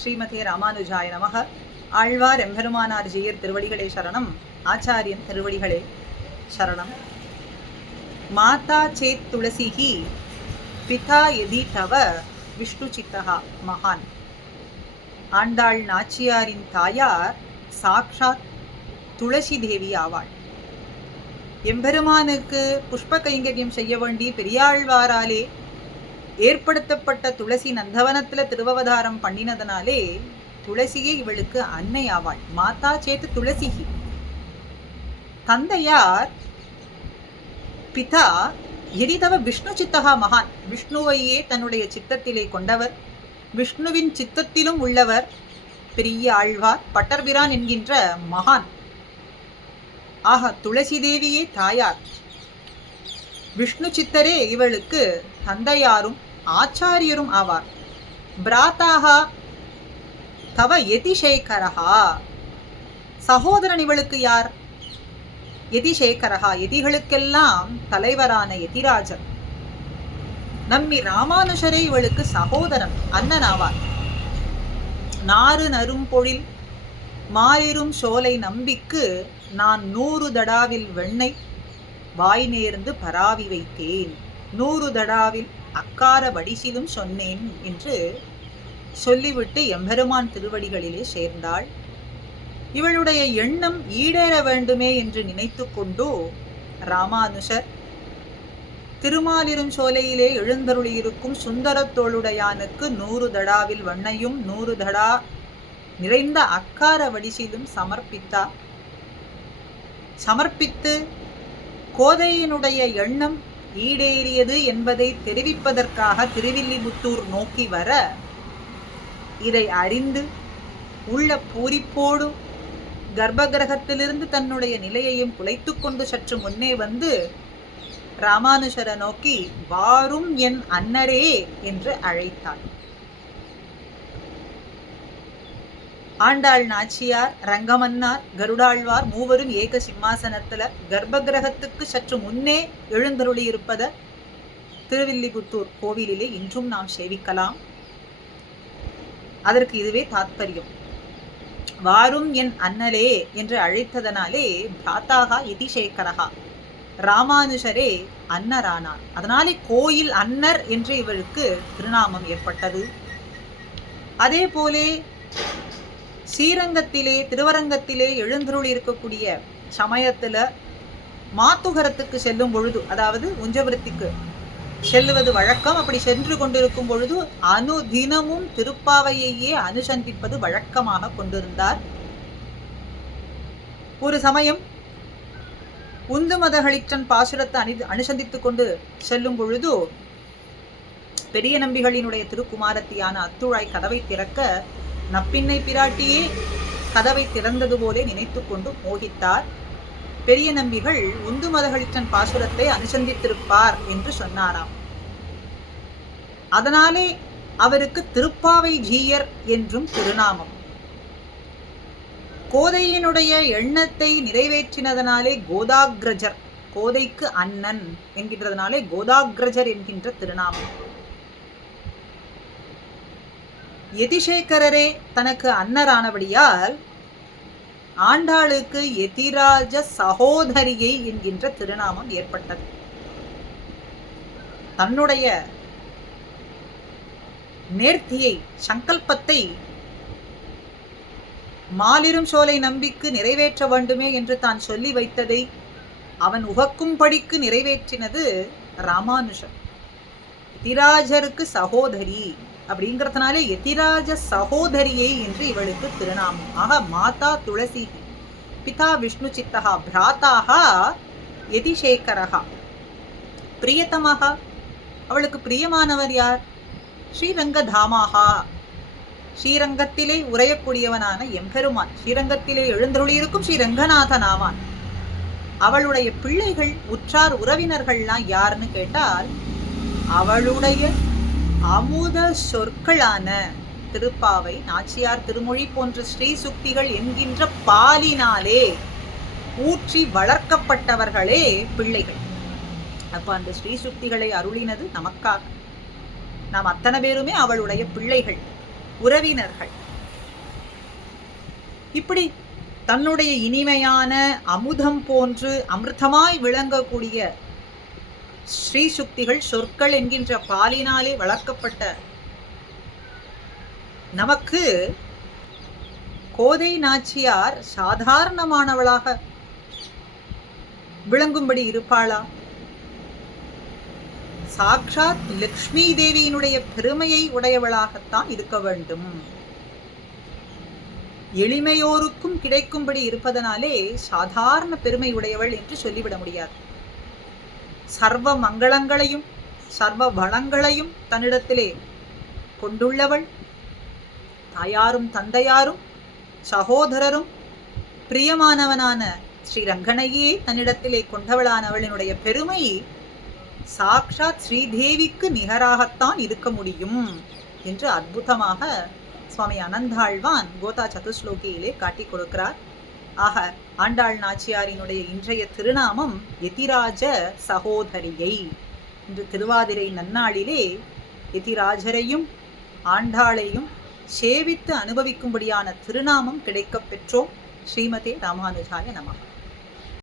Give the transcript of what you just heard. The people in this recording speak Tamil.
ஸ்ரீமதே ராமானுஜாய நமக. ஆழ்வார் எம்பெருமானார் ஜீயர் திருவடிகளே சரணம். ஆச்சாரியன் திருவடிகளே சரணம். மாதா சேத் துளசிஹி பிதா யதி தவ விஷ்ணு சித்தஹா மகான். ஆண்டாள் நாச்சியாரின் தாயார் சாக்ஷாத் துளசி தேவி ஆவாள். எம்பெருமானுக்கு புஷ்ப கைங்கரியம் செய்ய வேண்டி பெரியாழ்வாராலே ஏற்படுத்தப்பட்ட துளசி நந்தவனத்துல திருவவதாரம் பண்ணினதனாலே துளசியே இவளுக்கு அன்னை ஆவாள். மாதா சேத்து துளசிஹி. தந்தையார் பிதா எரிதவ விஷ்ணு சித்தகா மகான். விஷ்ணுவையே தன்னுடைய சித்தத்திலே கொண்டவர், விஷ்ணுவின் சித்தத்திலும் உள்ளவர் பெரிய ஆழ்வார் பட்டர்பிரான் என்கின்ற மகான். ஆக துளசி தேவியே தாயார், விஷ்ணு சித்தரே இவளுக்கு தந்தையாரும் ஆச்சாரியரும் ஆவார். பிராத்தாகா தவ யதிசேகரஹா. சகோதரன் இவளுக்கு யார்? யதிசேகரஹா. யதிகளுக்கெல்லாம் தலைவரான யதிராஜர் நம்மி ராமானுஷரே இவளுக்கு சகோதரன், அண்ணன் ஆவார். நாறு நரும் பொழில் மாறிரும் சோலை நம்பிக்கு நான் 100 தடாவில் வெண்ணெய் வாய் நேர்ந்து பராவி வைத்தேன், 100 தடாவில் அக்கார வடிசிலும் சொன்னேன் என்று சொல்லிவிட்டு எம்பெருமான் திருவடிகளிலே சேர்ந்தாள். இவளுடைய எண்ணம் ஈடேற வேண்டுமே என்று நினைத்து கொண்டு ராமானுஷர் திருமாலிரும் சோலையிலே எழுந்தருளியிருக்கும் சுந்தரத்தோளுடையானுக்கு 100 தடாவில் வெண்ணையும் 100 தடா நிறைந்த அக்கார வடிசிலும் சமர்ப்பித்தார். சமர்ப்பித்து கோதையினுடைய எண்ணம் ஈடேறியது என்பதை தெரிவிப்பதற்காக திருவில்லிபுத்தூர் நோக்கி வர, இதை அறிந்து உள்ள பூரிப்போடு கர்ப்பகிரகத்திலிருந்து தன்னுடைய நிலையையும் குலைத்து கொண்டு சற்று முன்னே வந்து ராமானுஷரை நோக்கி வாரும் என் அன்னரே என்று அழைத்தாள். ஆண்டாள் நாச்சியார், ரங்கமன்னார், கருடாழ்வார் மூவரும் ஏக சிம்மாசனத்துல கர்ப்பகிரகத்துக்கு சற்று முன்னே எழுந்தருளி இருப்பத திருவில்லிபுத்தூர் கோவிலிலே இன்றும் நாம் சேவிக்கலாம். அதற்கு இதுவே தாத்பரியம். வாரும் என் அண்ணலே என்று அழைத்ததனாலே பிராத்தாகா யதிசேகரஹா, ராமானுஷரே அன்னரானார். அதனாலே கோயில் அன்னர் என்று இவருக்கு திருநாமம் ஏற்பட்டது. அதே போலே ஸ்ரீரங்கத்திலே திருவரங்கத்திலே எழுந்தருளி இருக்கக்கூடிய சமயத்துல மாத்துகரத்துக்கு செல்லும் பொழுது, அதாவது உஞ்சவிருத்திக்கு செல்லுவது வழக்கம். அப்படி சென்று கொண்டிருக்கும் பொழுது அனுதினமும் திருப்பாவையையே அனுசந்திப்பது வழக்கமாக கொண்டிருந்தார். ஒரு சமயம் உந்து மதகளிற்றன் பாசுரத்தை அனுசந்தித்துக் கொண்டு செல்லும் பொழுது பெரிய நம்பிகளினுடைய திருக்குமாரத்தியான அத்துழாய் கதவை திறக்க நப்பின்னை பிராட்டியே கதவை திறந்தது போலே நினைத்து கொண்டு மோகித்தார். பெரிய நம்பிகள் உந்து மதகளிற்றன் பாசுரத்தை அனுசந்தித்திருப்பார் என்று சொன்னாராம். அதனாலே அவருக்கு திருப்பாவை ஜீயர் என்றும் திருநாமம். கோதையினுடைய எண்ணத்தை நிறைவேற்றினதனாலே கோதாகிரஜர், கோதைக்கு அண்ணன் என்கின்றதனாலே கோதாகிரஜர் என்கின்ற திருநாமம். யதிசேகரரே தனக்கு அன்னரானபடியால் ஆண்டாளுக்கு யதிராஜ சகோதரியை என்கின்ற திருநாமம் ஏற்பட்டது. தன்னுடைய நேர்த்தியை, சங்கல்பத்தை மாலிரும் சோலை நம்பிக்கு நிறைவேற்ற வேண்டுமே என்று தான் சொல்லி வைத்ததை அவன் உகக்கும்படிக்கு நிறைவேற்றினது ராமானுஷன். யதிராஜருக்கு சகோதரி அப்படிங்கிறதுனாலே யதிராஜ சகோதரியை என்று இவளுக்கு திருநாமம். ஆக மாதா துளசி, பிதா விஷ்ணு சித்தகா, பிராத்தாகா யதிசேகரஹா. பிரியதமஹா, அவளுக்கு பிரியமானவர் யார்? ஸ்ரீரங்கதாமாகா, ஸ்ரீரங்கத்திலே உரையக்கூடியவனான எம்பெருமான், ஸ்ரீரங்கத்திலே எழுந்தருளியிருக்கும் ஸ்ரீரங்கநாதனாவான். அவளுடைய பிள்ளைகள் உற்றார் உறவினர்கள்லாம் யாருன்னு கேட்டால் அவளுடைய அமுத சொற்களான திருப்பாவை, நாச்சியார் திருமொழி போன்ற ஸ்ரீ சுக்திகள் என்கின்ற பாலினாலே ஊற்றி வளர்க்கப்பட்டவர்களே பிள்ளைகள். அப்ப அந்த ஸ்ரீ சுக்திகளை அருளினது நமக்காக. நாம் அத்தனை பேருமே அவளுடைய பிள்ளைகள், உறவினர்கள். இப்படி தன்னுடைய இனிமையான அமுதம் போன்று அமிர்தமாய் விளங்கக்கூடிய ஸ்ரீசுக்திகள் சொற்கள் என்கின்ற பாலினாலே வளர்க்கப்பட்ட நமக்கு கோதை நாச்சியார் சாதாரணமானவளாக விளங்கும்படி இருப்பாளா? சாக்ஷாத் லக்ஷ்மி தேவியினுடைய பெருமையை உடையவளாகத்தான் இருக்க வேண்டும். எளிமையோருக்கும் கிடைக்கும்படி இருப்பதனாலே சாதாரண பெருமை உடையவள் என்று சொல்லிவிட முடியாது. சர்வ மங்களங்களையும் சர்வ வளங்களையும் தன்னிடத்திலே கொண்டுள்ளவள், தாயாரும் தந்தையாரும் சகோதரரும் பிரியமானவனான ஸ்ரீரங்கனையே தன்னிடத்திலே கொண்டவளானவளினுடைய பெருமை சாக்ஷாத் ஸ்ரீதேவிக்கு நிகராகத்தான் இருக்க முடியும் என்று அற்புதமாக சுவாமி அனந்தாழ்வான் கோதா சதுஸ்லோகியிலே காட்டிக் கொடுக்கிறார். ஆக ஆண்டாள் நாச்சியாரினுடைய இன்றைய திருநாமம் யதிராஜ சகோதரியை. இன்று திருவாதிரை நன்னாளிலே யதிராஜரையும் ஆண்டாளையும் சேவித்து அனுபவிக்கும்படியான திருநாமம் கிடைக்கப் பெற்றோம். ஸ்ரீமதே ராமானுஜாய நமः.